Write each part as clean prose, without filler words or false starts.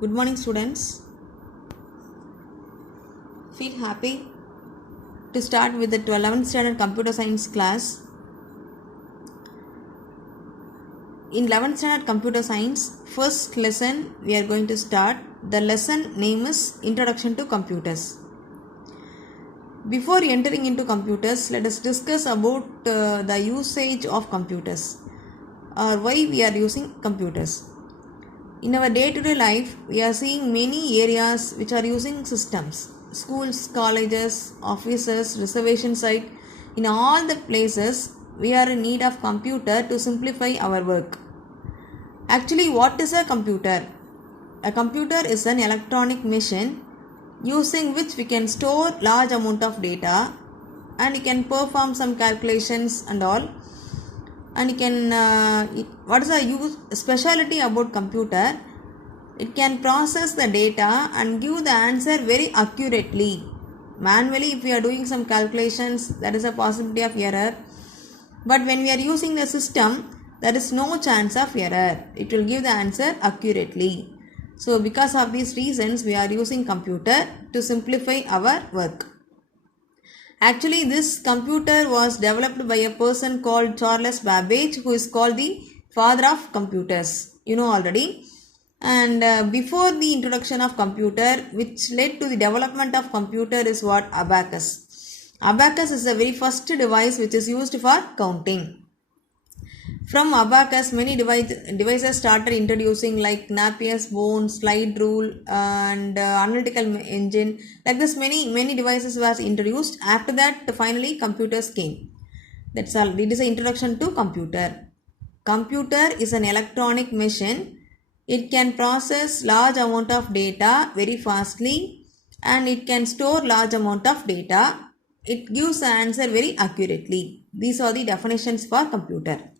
Good morning, students. Feel happy to start with the 11th standard computer science class. In 11th standard computer science, first lesson we are going to start. The lesson name is Introduction to Computers. Before entering into computers, let us discuss about the usage of computers or why we are using computers. In our day-to-day life, we are seeing many areas which are using systems. Schools, colleges, offices, reservation site. In all the places, we are in need of computer to simplify our work. Actually, what is a computer? A computer is an electronic machine using which we can store large amount of data and you can perform some calculations and all. And you can what is the speciality about computer? It can process the data and give the answer very accurately. Manually, if we are doing some calculations, there is a possibility of error, but when we are using the system, there is no chance of error. It will give the answer accurately. So because of these reasons, we are using computer to simplify our work. Actually, this computer was developed by a person called Charles Babbage, who is called the father of computers. You know already. And before the introduction of computer, which led to the development of computer, is what? Abacus. Abacus is the very first device which is used for counting. From abacus, many devices started introducing like Napier's bone, slide rule, and analytical engine. Like this, many devices was introduced. After that, finally computers came. That's all. It is an introduction to computer. Computer is an electronic machine. It can process large amount of data very fastly, and it can store large amount of data. It gives the answer very accurately. These are the definitions for computer.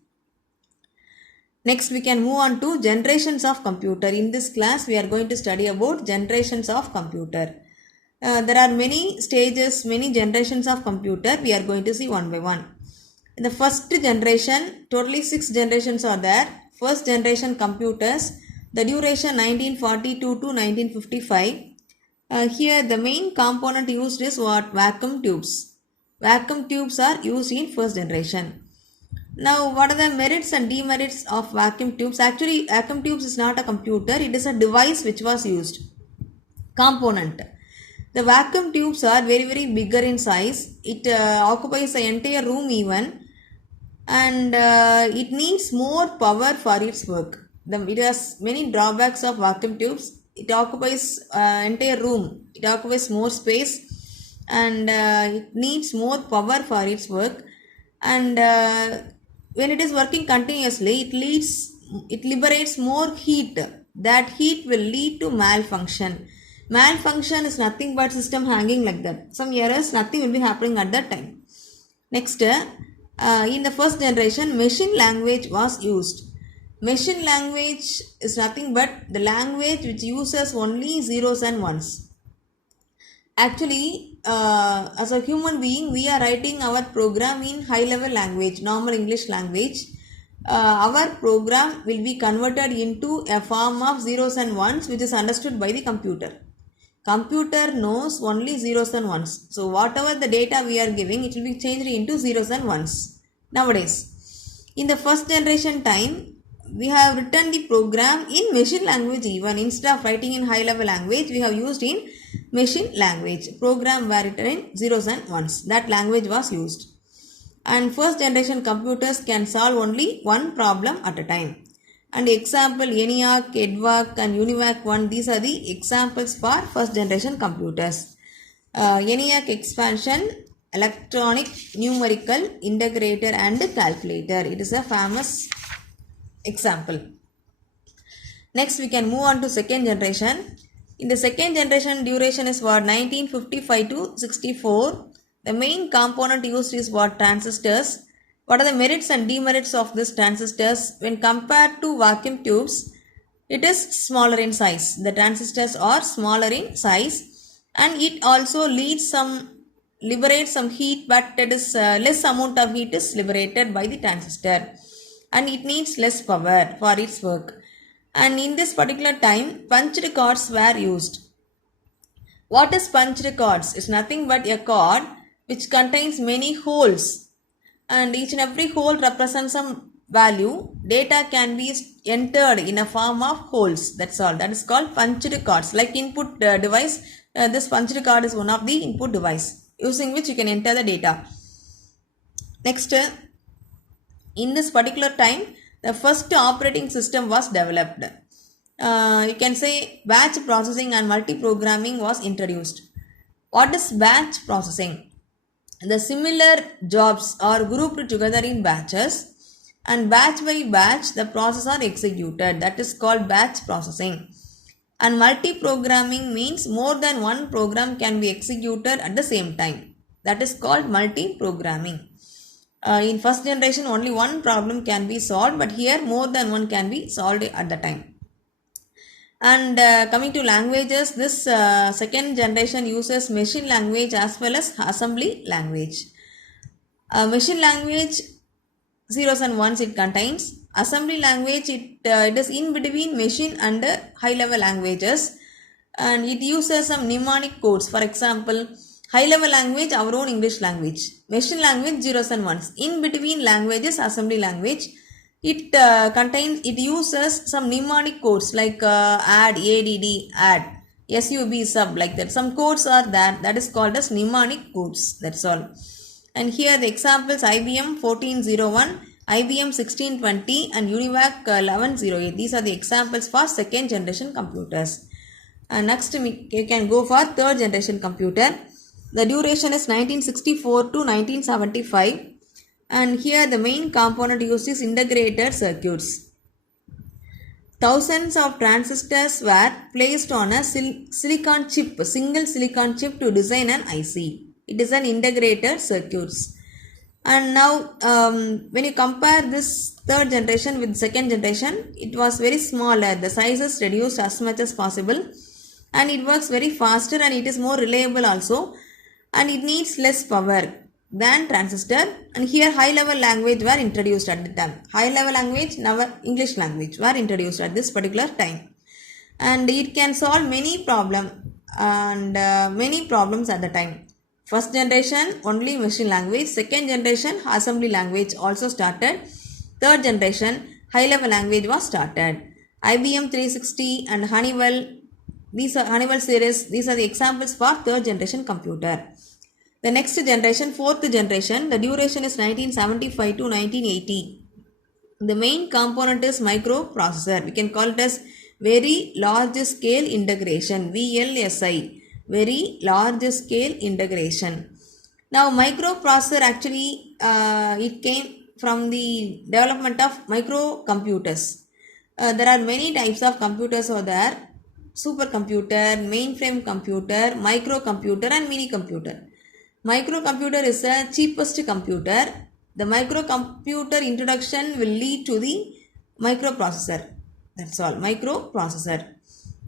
Next, we can move on to generations of computer. In this class, we are going to study about generations of computer. There are many stages, many generations of computer. We are going to see one by one. In the first generation, totally 6 generations are there. First generation computers, the duration 1942 to 1955. Here, the main component used is what? Vacuum tubes. Vacuum tubes are used in first generation. Now, what are the merits and demerits of vacuum tubes? Actually, vacuum tubes is not a computer. It is a device which was used. Component. The vacuum tubes are very bigger in size. It occupies the entire room even. And it needs more power for its work. It has many drawbacks of vacuum tubes. It occupies entire room. It occupies more space. And it needs more power for its work. And when it is working continuously, it liberates more heat. That heat will lead to malfunction. Malfunction is nothing but system hanging like that. Some errors, nothing will be happening at that time. Next, in the first generation, machine language was used. Machine language is nothing but the language which uses only zeros and ones. Actually, as a human being, we are writing our program in high level language, normal English language. Our program will be converted into a form of zeros and ones which is understood by the computer. Computer knows only zeros and ones. So whatever the data we are giving, it will be changed into zeros and ones. Nowadays, in the first generation time, we have written the program in machine language even. Instead of writing in high level language, we have used in machine language. Program were written in zeros and ones. That language was used. And first generation computers can solve only one problem at a time. And example, ENIAC, EDVAC and UNIVAC 1, these are the examples for first generation computers. ENIAC expansion, electronic, numerical, integrator and calculator. It is a famous example. Next, we can move on to second generation. In the second generation, duration is what? 1955 to 64. The main component used is what? Transistors. What are the merits and demerits of this transistors? When compared to vacuum tubes, it is smaller in size. The transistors are smaller in size, and it also liberates some heat, but it is less amount of heat is liberated by the transistor, and it needs less power for its work. And in this particular time, punched cards were used. What is punched cards? It's nothing but a card which contains many holes, and each and every hole represents some value. Data can be entered in a form of holes. That's all. That is called punched cards. Like input device, this punched card is one of the input device using which you can enter the data. Next, in this particular time, the first operating system was developed. You can say batch processing and multi-programming was introduced. What is batch processing? The similar jobs are grouped together in batches, and batch by batch the process are executed. That is called batch processing. And multi-programming means more than one program can be executed at the same time. That is called multi-programming. In first generation only one problem can be solved, but here more than one can be solved at the time. And coming to languages, this second generation uses machine language as well as assembly language. Machine language, zeros and ones it contains. Assembly language, it is in between machine and high level languages, and it uses some mnemonic codes. For example, high level language, our own English language. Machine language, zeros and ones. In between languages, assembly language, it uses some mnemonic codes like add, sub, sub, like that. Some codes are there, that is called as mnemonic codes. That's all. And here the examples: IBM 1401, IBM 1620 and UNIVAC 1108. These are the examples for second generation computers. And next you can go for third generation computer. The duration is 1964 to 1975. And here the main component used is integrated circuits. Thousands of transistors were placed on a silicon chip, a single silicon chip to design an IC. It is an integrated circuits. And now when you compare this third generation with second generation, it was very smaller. The size is reduced as much as possible, and it works very faster, and it is more reliable also, and it needs less power than transistor. And here high level language were introduced at the time. High level language, now English language were introduced at this particular time, and it can solve many problems at the time. First generation only machine language, second generation assembly language also started, third generation high level language was started. IBM 360 and Honeywell, these are Honeywell series, these are the examples for third generation computer. The next generation, fourth generation, the duration is 1975 to 1980. The main component is microprocessor. We can call it as very large scale integration, VLSI, very large scale integration. Now microprocessor actually it came from the development of microcomputers. There are many types of computers over there: supercomputer, mainframe computer, microcomputer and mini computer. Microcomputer is the cheapest computer. The microcomputer introduction will lead to the microprocessor. That's all, microprocessor.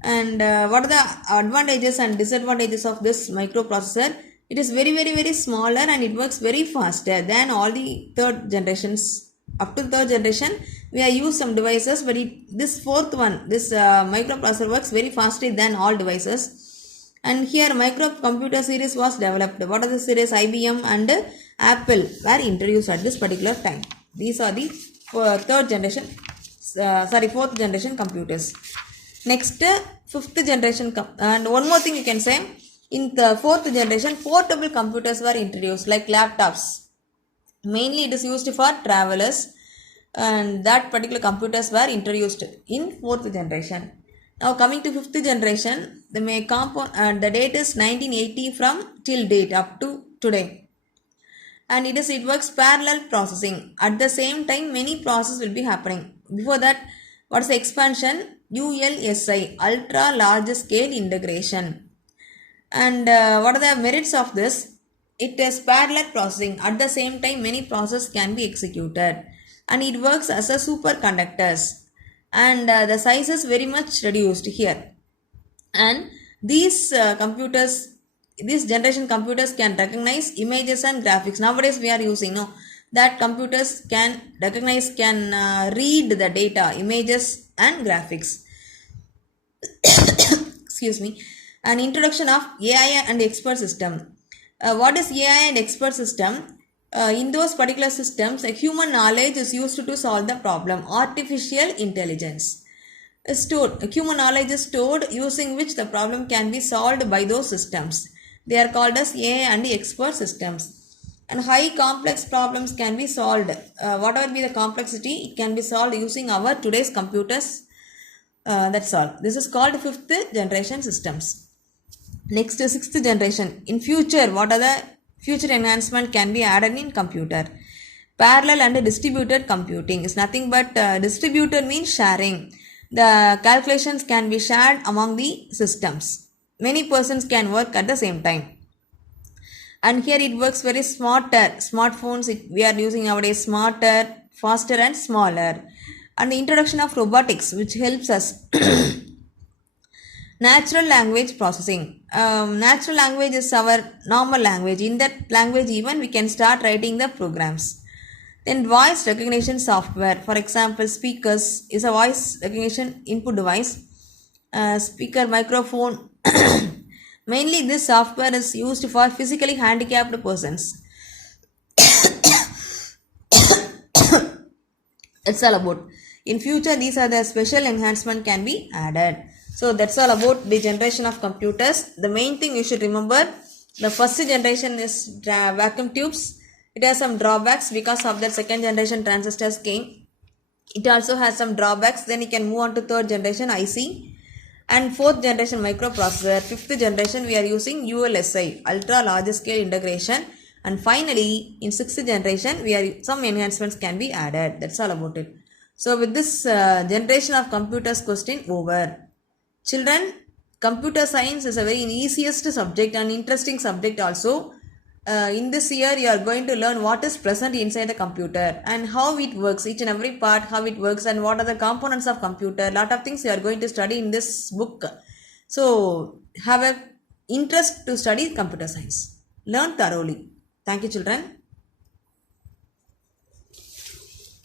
And what are the advantages and disadvantages of this microprocessor? It is very smaller, and it works very faster than all the third generations. Up to third generation, we have used some devices, but this fourth one, this microprocessor works very faster than all devices. And here microcomputer series was developed. What are the series? IBM and Apple were introduced at this particular time. These are the fourth generation computers. Next, fifth generation, and one more thing you can say, in the fourth generation, portable computers were introduced like laptops. Mainly it is used for travelers, and that particular computers were introduced in fourth generation. Now coming to fifth generation, the date is 1980 from till date up to today. And it works parallel processing. At the same time, many processes will be happening. Before that, what's the expansion? ULSI, ultra large scale integration. And what are the merits of this? It is parallel processing. At the same time, many processes can be executed, and it works as a superconductors. And the size is very much reduced here. And these this generation computers can recognize images and graphics. Nowadays we are using that computers can recognize, read the data, images and graphics. Excuse me. An introduction of AI and expert system. What is AI and expert system? In those particular systems, a human knowledge is used to solve the problem. Artificial intelligence is stored. Human knowledge is stored using which the problem can be solved by those systems. They are called as AI and expert systems. And high complex problems can be solved. Whatever be the complexity, it can be solved using our today's computers. That's all. This is called fifth generation systems. Next, sixth generation. In future, what are the future enhancement can be added in computer? Parallel and distributed computing is nothing but distributed means sharing. The calculations can be shared among the systems. Many persons can work at the same time. And here it works very smarter. Smartphones we are using nowadays smarter, faster and smaller. And the introduction of robotics which helps us. Natural language processing. Natural language is our normal language. In that language even we can start writing the programs. Then voice recognition software. For example, speakers is a voice recognition input device. Speaker, microphone. Mainly this software is used for physically handicapped persons. It's all about. In future, these are the special enhancement can be added. So that's all about the generation of computers. The main thing you should remember, the first generation is vacuum tubes. It has some drawbacks because of that second generation transistors came. It also has some drawbacks. Then you can move on to third generation IC. And fourth generation microprocessor. Fifth generation we are using ULSI, ultra large scale integration. And finally in sixth generation we are some enhancements can be added. That's all about it. So with this generation of computers question over. Children, computer science is a very easiest subject and interesting subject also. In this year you are going to learn what is present inside the computer and how it works, each and every part, how it works and what are the components of computer. Lot of things you are going to study in this book. So have a interest to study computer science. Learn thoroughly. Thank you, children.